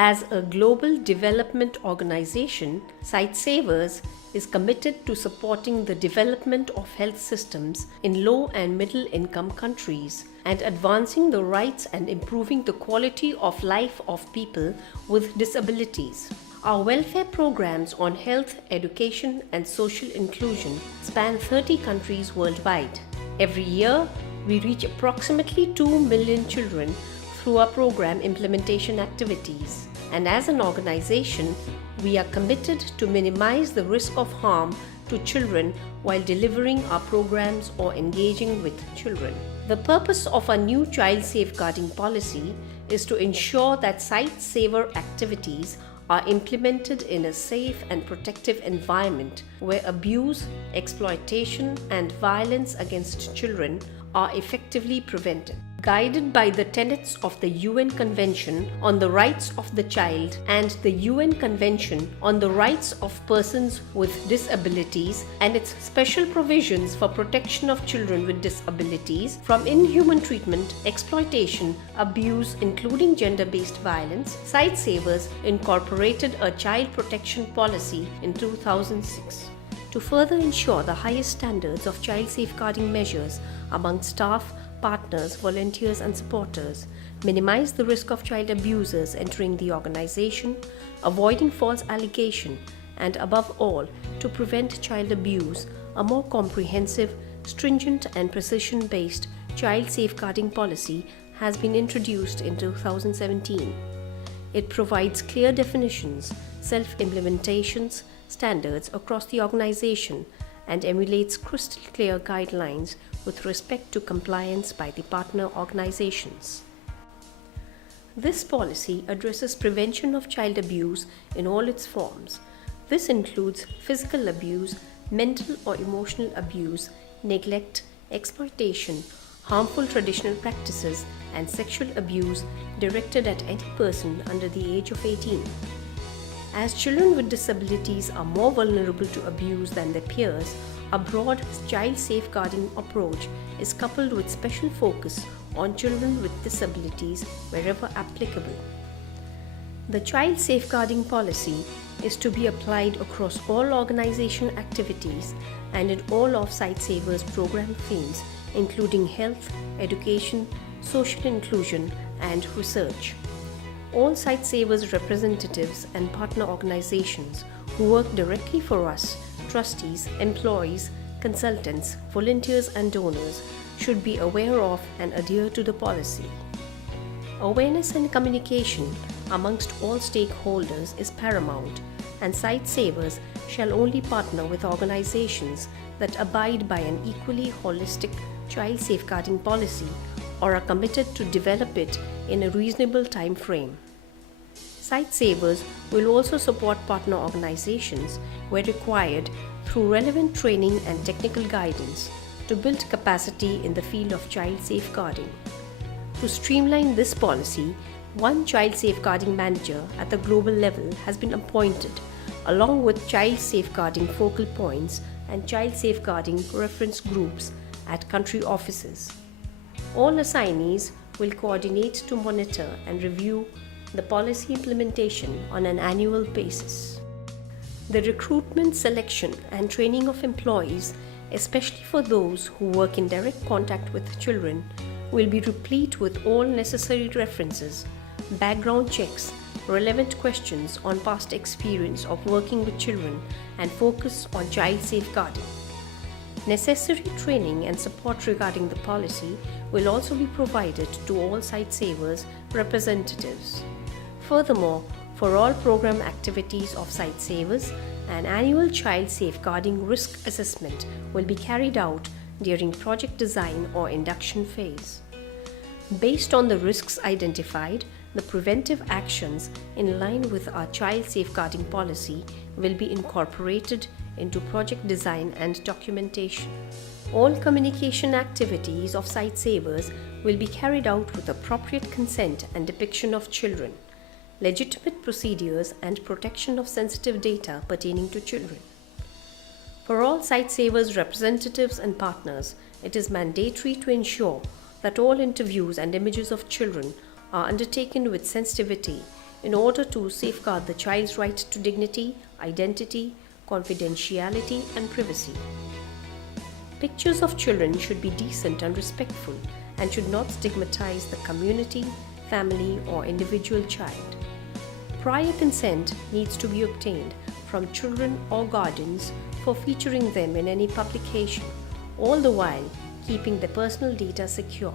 As a global development organization, Sightsavers is committed to supporting the development of health systems in low and middle income countries and advancing the rights and improving the quality of life of people with disabilities. Our welfare programs on health, education, and social inclusion span 30 countries worldwide. Every year, we reach approximately 2 million children through our program implementation activities. And as an organization, we are committed to minimize the risk of harm to children while delivering our programs or engaging with children. The purpose of our new child safeguarding policy is to ensure that Sightsaver activities are implemented in a safe and protective environment where abuse, exploitation, and violence against children are effectively prevented. Guided by the tenets of the UN Convention on the Rights of the Child and the UN Convention on the Rights of Persons with Disabilities and its special provisions for protection of children with disabilities from inhuman treatment, exploitation, abuse, including gender-based violence, Sightsavers incorporated a child protection policy in 2006. To further ensure the highest standards of child safeguarding measures among staff, partners, volunteers, and supporters, minimize the risk of child abusers entering the organization, avoiding false allegation, and above all, to prevent child abuse, a more comprehensive, stringent, and precision-based child safeguarding policy has been introduced in 2017. It provides clear definitions, self-implementations, standards across the organization, and emulates crystal clear guidelines with respect to compliance by the partner organizations. This policy addresses prevention of child abuse in all its forms. This includes physical abuse, mental or emotional abuse, neglect, exploitation, harmful traditional practices, and sexual abuse directed at any person under the age of 18. As children with disabilities are more vulnerable to abuse than their peers, a broad child safeguarding approach is coupled with special focus on children with disabilities wherever applicable. The child safeguarding policy is to be applied across all organization activities and in all of Sightsavers program themes, including health, education, social inclusion, and research. All Sightsavers representatives and partner organizations who work directly for us, trustees, employees, consultants, volunteers, and donors should be aware of and adhere to the policy. Awareness and communication amongst all stakeholders is paramount, and Sightsavers shall only partner with organizations that abide by an equally holistic child safeguarding policy or are committed to develop it in a reasonable time frame. Sightsavers will also support partner organizations where required through relevant training and technical guidance to build capacity in the field of child safeguarding. To streamline this policy, one child safeguarding manager at the global level has been appointed, along with child safeguarding focal points and child safeguarding reference groups at country offices. All assignees will coordinate to monitor and review the policy implementation on an annual basis. The recruitment, selection, and training of employees, especially for those who work in direct contact with children, will be replete with all necessary references, background checks, relevant questions on past experience of working with children, and focus on child safeguarding. Necessary training and support regarding the policy will also be provided to all Sightsavers representatives. Furthermore, for all program activities of Sightsavers, an annual child safeguarding risk assessment will be carried out during project design or induction phase. Based on the risks identified, the preventive actions in line with our child safeguarding policy will be incorporated into project design and documentation. All communication activities of Sightsavers will be carried out with appropriate consent and depiction of children, legitimate procedures, and protection of sensitive data pertaining to children. For all Sightsavers representatives and partners, it is mandatory to ensure that all interviews and images of children are undertaken with sensitivity in order to safeguard the child's right to dignity, identity, confidentiality, and privacy. Pictures of children should be decent and respectful and should not stigmatize the community, family, or individual child. Prior consent needs to be obtained from children or guardians for featuring them in any publication, all the while keeping their personal data secure.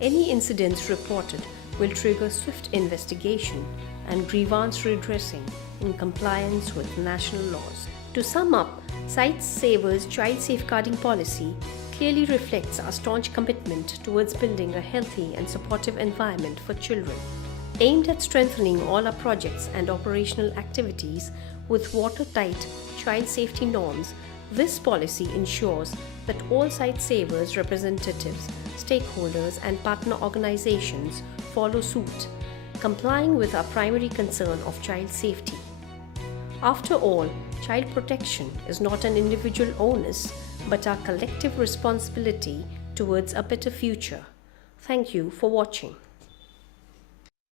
Any incidents reported will trigger swift investigation and grievance redressing in compliance with national laws. To sum up, Sightsavers' child safeguarding policy clearly reflects our staunch commitment towards building a healthy and supportive environment for children. Aimed at strengthening all our projects and operational activities with watertight child safety norms, this policy ensures that all Sightsavers representatives, stakeholders, and partner organizations follow suit, complying with our primary concern of child safety. After all, child protection is not an individual onus, but our collective responsibility towards a better future. Thank you for watching.